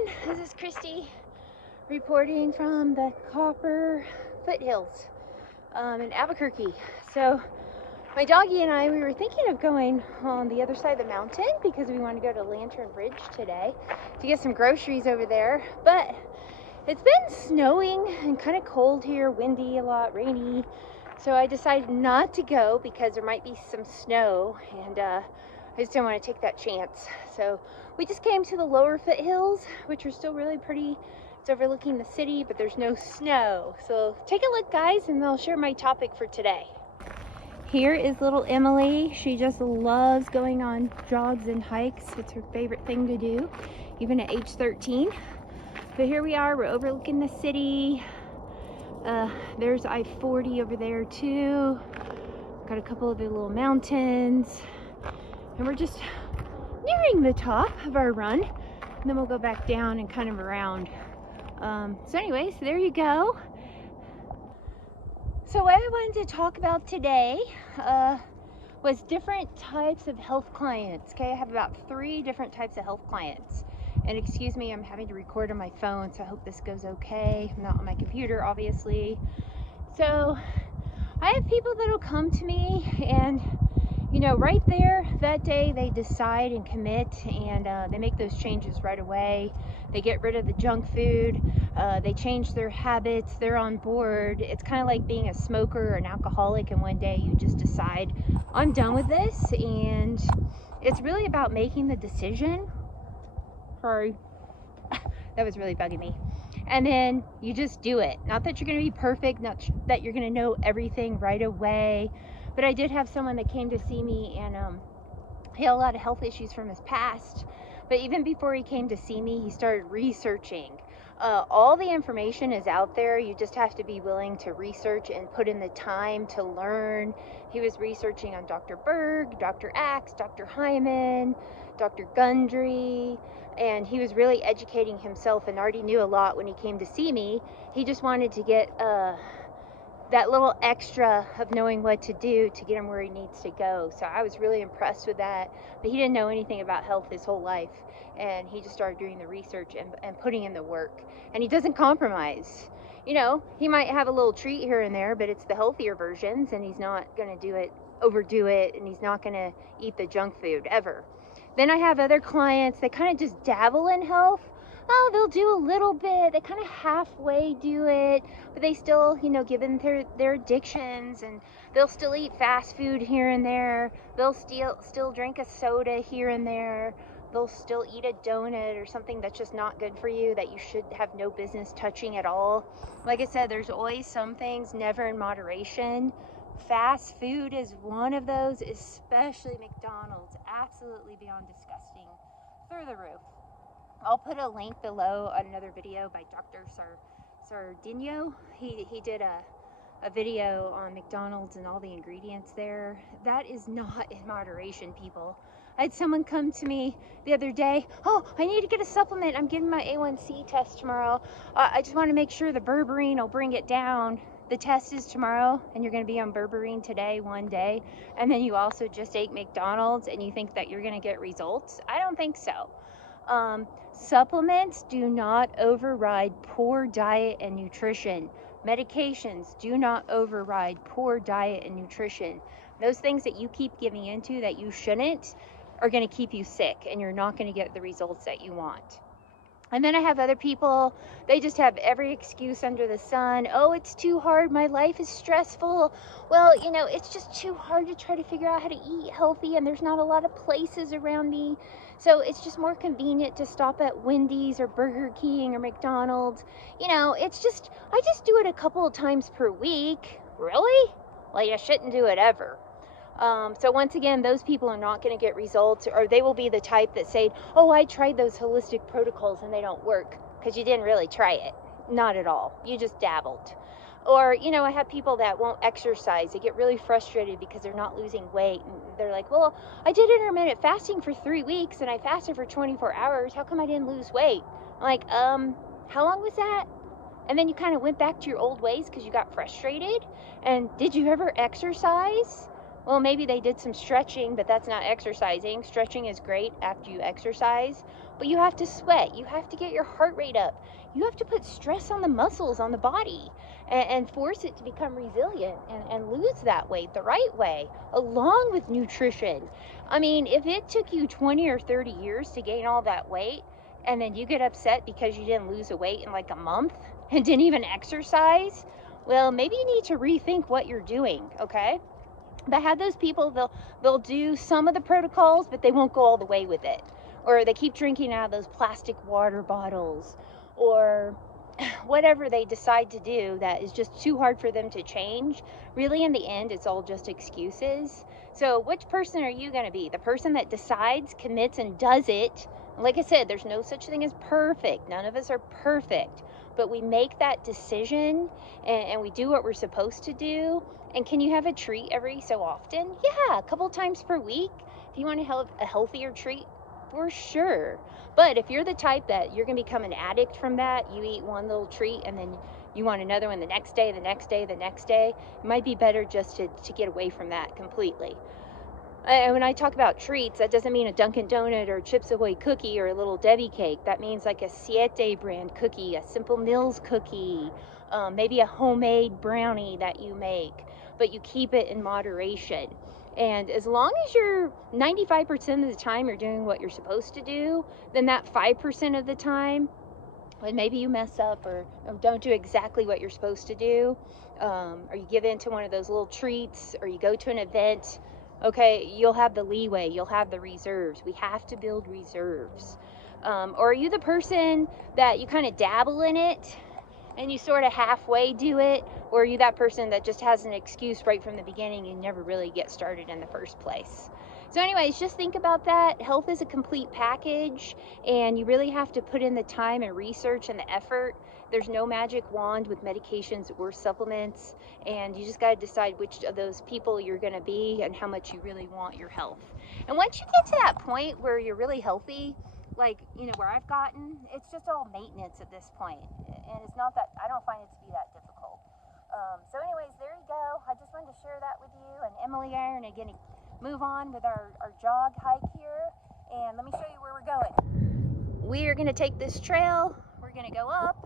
everyone, this is Christy reporting from the Copper Foothills in Albuquerque. So my doggy and I, we were thinking of going on the other side of the mountain because we want to go to Lantern Ridge today to get some groceries over there, but it's been snowing and kind of cold here, windy a lot, rainy, so I decided not to go because there might be some snow, and I just didn't want to take that chance. So we just came to the lower foothills, which are still really pretty. It's overlooking the city, but there's no snow. So take a look, guys, and I'll share my topic for today. Here is little Emily. She just loves going on jogs and hikes. It's her favorite thing to do, even at age 13. But here we are, we're overlooking the city. There's I-40 over there too. Got a couple of the little mountains. And we're just nearing the top of our run. And then we'll go back down and kind of around. So anyways, there you go. So what I wanted to talk about today was different types of health clients. Okay, I have about 3 different types of health clients. And excuse me, I'm having to record on my phone, so I hope this goes okay. I'm not on my computer, obviously. So I have people that'll come to me and, you know, right there that day they decide and commit, and they make those changes right away. They get rid of the junk food, they change their habits, they're on board. It's kind of like being a smoker or an alcoholic, and one day you just decide, I'm done with this. And it's really about making the decision. Sorry, that was really bugging me. And then you just do it. Not that you're going to be perfect, not that you're going to know everything right away. But I did have someone that came to see me, and he had a lot of health issues from his past. But even before he came to see me, he started researching. All the information is out there. You just have to be willing to research and put in the time to learn. He was researching on Dr. Berg, Dr. Axe, Dr. Hyman, Dr. Gundry, and he was really educating himself and already knew a lot when he came to see me. He just wanted to get that little extra of knowing what to do to get him where he needs to go. So I was really impressed with that. But he didn't know anything about health his whole life, and he just started doing the research and putting in the work. And he doesn't compromise. You know, he might have a little treat here and there, but it's the healthier versions, and he's not going to overdo it, and he's not going to eat the junk food ever. Then I have other clients that kind of just dabble in health. Oh, they'll do a little bit, they kind of halfway do it, but they still, you know, give in their addictions, and they'll still eat fast food here and there. They'll still drink a soda here and there. They'll still eat a donut or something that's just not good for you, that you should have no business touching at all. Like I said, there's always some things, never in moderation. Fast food is one of those, especially McDonald's. Absolutely beyond disgusting, through the roof. I'll put a link below on another video by Dr. Sardinio. He did a video on McDonald's and all the ingredients there. That is not in moderation, people. I had someone come to me the other day. Oh, I need to get a supplement. I'm getting my A1C test tomorrow. I just want to make sure the berberine will bring it down. The test is tomorrow, and you're going to be on berberine today, one day, and then you also just ate McDonald's and you think that you're going to get results? I don't think so. Supplements do not override poor diet and nutrition. Medications do not override poor diet and nutrition. Those things that you keep giving into that you shouldn't are going to keep you sick, and you're not going to get the results that you want. And then I have other people, they just have every excuse under the sun. Oh, it's too hard, my life is stressful. Well, you know, it's just too hard to try to figure out how to eat healthy, and there's not a lot of places around me. So it's just more convenient to stop at Wendy's or Burger King or McDonald's. You know, I just do it a couple of times per week. Really? Well, you shouldn't do it ever. So once again, those people are not going to get results, or they will be the type that say, oh, I tried those holistic protocols and they don't work, because you didn't really try it. Not at all. You just dabbled. Or, you know, I have people that won't exercise. They get really frustrated because they're not losing weight. And they're like, well, I did intermittent fasting for 3 weeks and I fasted for 24 hours. How come I didn't lose weight? I'm like, how long was that? And then you kind of went back to your old ways because you got frustrated. And did you ever exercise? Well, maybe they did some stretching, but that's not exercising. Stretching is great after you exercise, but you have to sweat. You have to get your heart rate up. You have to put stress on the muscles, on the body, and force it to become resilient and lose that weight the right way, along with nutrition. I mean, if it took you 20 or 30 years to gain all that weight, and then you get upset because you didn't lose a weight in like a month and didn't even exercise, well, maybe you need to rethink what you're doing, okay? But have those people, they'll do some of the protocols, but they won't go all the way with it. Or they keep drinking out of those plastic water bottles, or whatever they decide to do that is just too hard for them to change. Really, in the end, it's all just excuses. So which person are you going to be? The person that decides, commits, and does it. Like I said, there's no such thing as perfect. None of us are perfect. But we make that decision, and we do what we're supposed to do. And can you have a treat every so often? Yeah, a couple times per week. If you want to have a healthier treat, for sure. But if you're the type that you're going to become an addict from that, you eat one little treat and then you want another one the next day, the next day, the next day, it might be better just to get away from that completely. And when I talk about treats, that doesn't mean a Dunkin' Donut or a Chips Ahoy cookie or a little Debbie cake. That means like a Siete brand cookie, a Simple Mills cookie, maybe a homemade brownie that you make, but you keep it in moderation. And as long as you're 95% of the time you're doing what you're supposed to do, then that 5% of the time, when maybe you mess up or don't do exactly what you're supposed to do, or you give in to one of those little treats, or you go to an event, okay, you'll have the leeway, you'll have the reserves. We have to build reserves. Or are you the person that you kind of dabble in it and you sort of halfway do it? Or are you that person that just has an excuse right from the beginning and never really get started in the first place? So anyways, just think about that. Health is a complete package, and you really have to put in the time and research and the effort. There's no magic wand with medications or supplements, and you just got to decide which of those people you're going to be and how much you really want your health. And once you get to that point where you're really healthy, like, you know, where I've gotten, it's just all maintenance at this point. And it's not that, I don't find it to be that difficult. So anyways, there you go. I just wanted to share that with you. And Emily and Aaron are going to move on with our jog hike here. And let me show you where we're going. We are going to take this trail. We're going to go up.